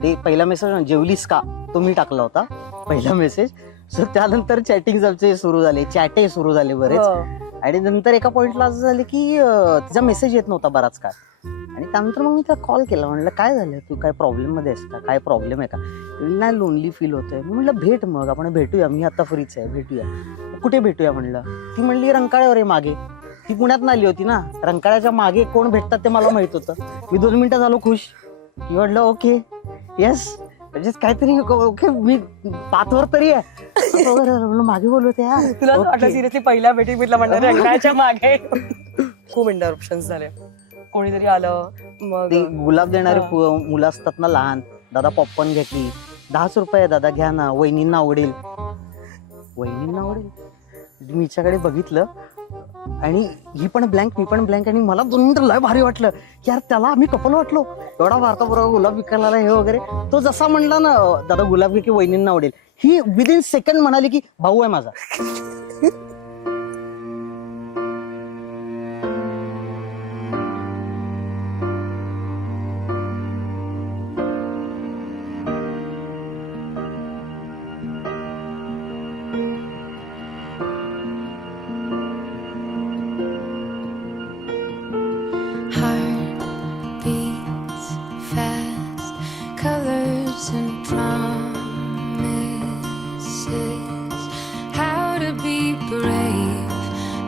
ते पहिला मेसेज जेवलीस का तो मी टाकला होता पहिला मेसेज. सो त्यानंतर चॅटिंग आमचे सुरू झाले, चॅटे सुरू झाले बरेच. आणि नंतर एका पॉइंटला असं झालं की तिचा मेसेज येत नव्हता बराच काळ. आणि त्यानंतर मग मी त्याला कॉल केला, म्हणलं काय झालं, तू काय प्रॉब्लेम मध्ये आहेस का, काय प्रॉब्लेम आहे का. नाही लोनली फील होतंय. मी म्हटलं भेट, मग आपण भेटूया, मी आता फ्रीच आहे, भेटूया. कुठे भेटूया म्हणलं. ती म्हणली रंकाळ्यावर आहे मागे. ती पुण्यात आली होती ना, रंकाळ्याच्या मागे कोण भेटतात ते मला माहित होतं. मी 2 मिनिटं झालो खुश. मी म्हटलं ओके येस, म्हणजे काहीतरी ओके, मी पाथवर तरी आहे. मागे बोलवते यार. तुला वाटलं सिरियसली पहिल्या भेटीत भेटला म्हणणार रंगाच्या मागे. खूप इंडोर ऑप्शन्स झाले. कोणीतरी आलं मग ते गुलाब देणारे मुलं असतात ना लहान, दादा पॉपकॉर्न घ्या की, 10 रुपये दादा घ्या ना, वहिनींना आवडेल. वहिनींना आवडेल. मी हिच्याकडे बघितलं आणि ही पण ब्लँक, मी पण ब्लँक. आणि मला 2 मिनिटं लय भारी वाटलं यार, त्याला आम्ही कपल वाटलो. एवढा भारता बरोबर गुलाब विकायला आला हे वगैरे. तो जसा म्हणला ना दादा गुलाब घे की वहिनींना आवडेल, ही विदिन सेकंड म्हणाली की भाऊ आहे माझा. Beats fast, colors and promises. How to be brave?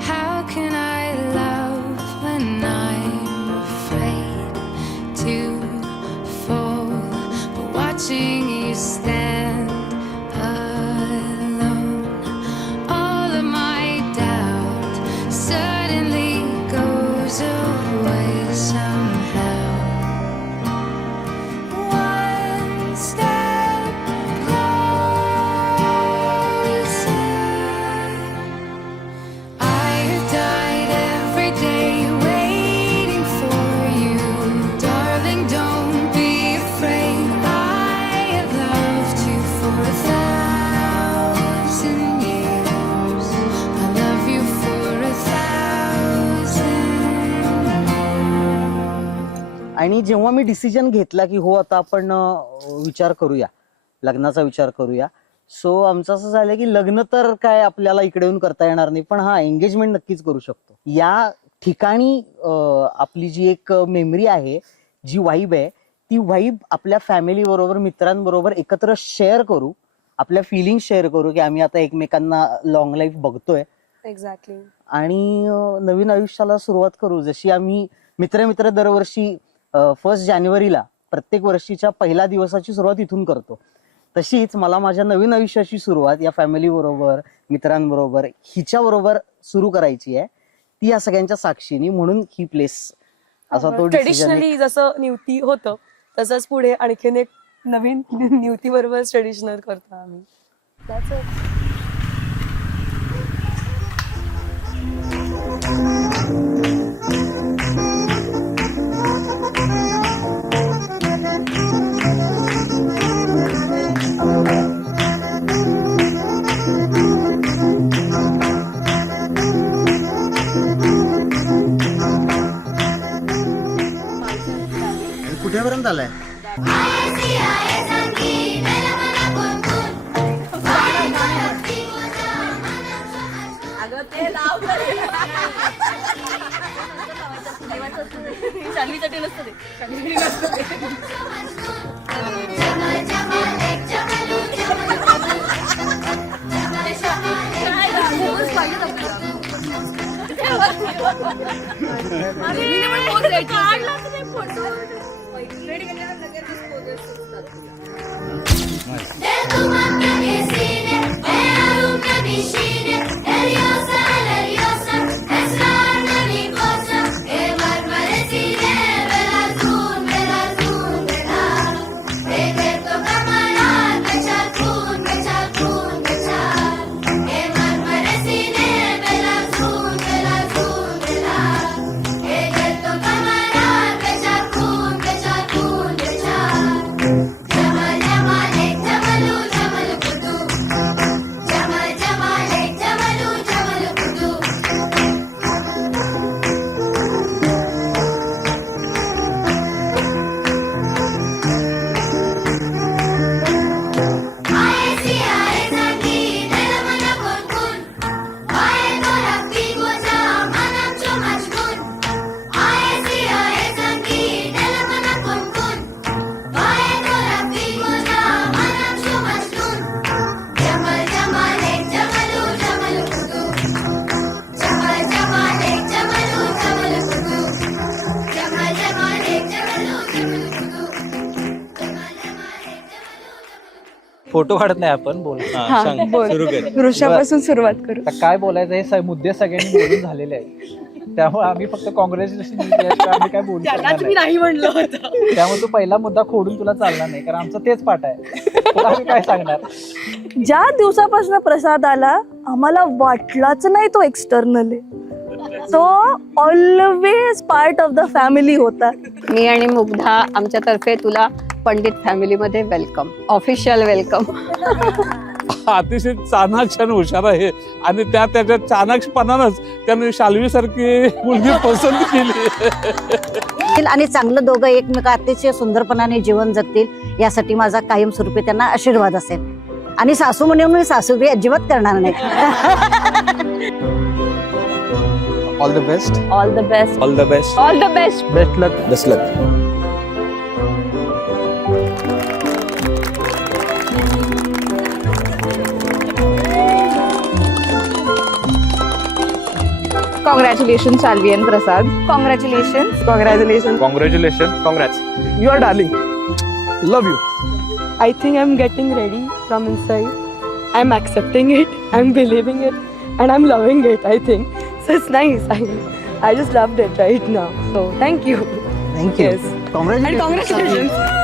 How can I love when I'm afraid to fall? But watching you stand alone, all of my doubt suddenly goes away somehow. One step closer. I have died every day waiting for you, darling. Don't be afraid. I have loved you for 1,000 years. I love you for 1,000 more. आणि जेव्हा मी decision घेतला की हो आता आपण विचार करूया, लग्नाचा विचार करूया. सो आमचं असं झालं की लग्न तर काय आपल्याला इकडे येऊन करता येणार नाही, पण हा एंगेजमेंट नक्कीच करू शकतो. या ठिकाणी आपली जी एक मेमरी आहे, जी वाईब आहे, ती वाईब आपल्या फॅमिली बरोबर, मित्रांबरोबर एकत्र शेअर करू, आपल्या फिलिंग शेअर करू की आम्ही आता एकमेकांना लॉंग लाईफ बघतोय एक्झॅक्टली. आणि नवीन आयुष्याला सुरुवात करू. जशी आम्ही मित्र दरवर्षी 1 जानेवारीला प्रत्येक वर्षीच्या पहिल्या दिवसाची सुरुवात इथून करतो, तशीच मला माझ्या नवीन आयुष्याची सुरुवात या फॅमिली बरोबर, मित्रांबरोबर, हिच्या बरोबर सुरू करायची आहे. ती या सगळ्यांच्या साक्षीनी, म्हणून ही प्लेस असा तो डिसिजन. ट्रेडिशनली जसं निवती होतं तसंच पुढे आणखीन एक नवीन निवती बरोबर ट्रेडिशनल करतो आम्ही. That's it. कुठेपर्यंत आलाय? फोटो काढत नाही आपण बोल. हा, सांग, बोल. सुरू कर. वृषापासून सुरुवात करू. आता काय बोलायचं हे मुद्दे सगळ्यांनी बोलून झालेले आहेत, त्यामुळे आम्ही फक्त कॉंग्रॅच्युलेशन आम्ही काय बोलू शकणार नाही. नाही म्हणलं होतं. त्यामुळे तू पहिला मुद्दा खोडून तुला चालणार नाही, कारण आमचं तेच पाठ आहे. तुला आम्ही काय सांगणार. ज्या दिवसापासून प्रसाद आला आम्हाला वाटलाच नाही तो एक्सटर्नल आहे. तो always part of the family होता. मी आणि मुग्धा आमच्यातर्फे तुला पंडित फॅमिलीमध्ये वेलकम, ऑफिशियल वेलकम. अतिशय चाणाक्ष आणि हुशार आहे आणि त्याच्या चाणाक्षपणानंच त्याने शाल्वीसारखी मुलगी पसंत केली. आणि चांगलं दोघं एकमेका अतिशय सुंदरपणाने जीवन जगतील यासाठी माझा कायमस्वरूपी त्यांना आशीर्वाद असेल. आणि सासू म्हणून मी सासूगिरी अजिबात करणार नाही. All the best. All the best. All the best. All the best. Best luck. Best luck. Congratulation Salvi and Prasad. Congratulation. Congratulations. Congratulation. Congrats. You are darling. Love you. I think I'm getting ready from inside. I'm accepting it. I'm believing it. And I'm loving it, I think. So it's nice. I just loved it right now. So thank you. Thank you. Yes. Congratulation. And congratulations.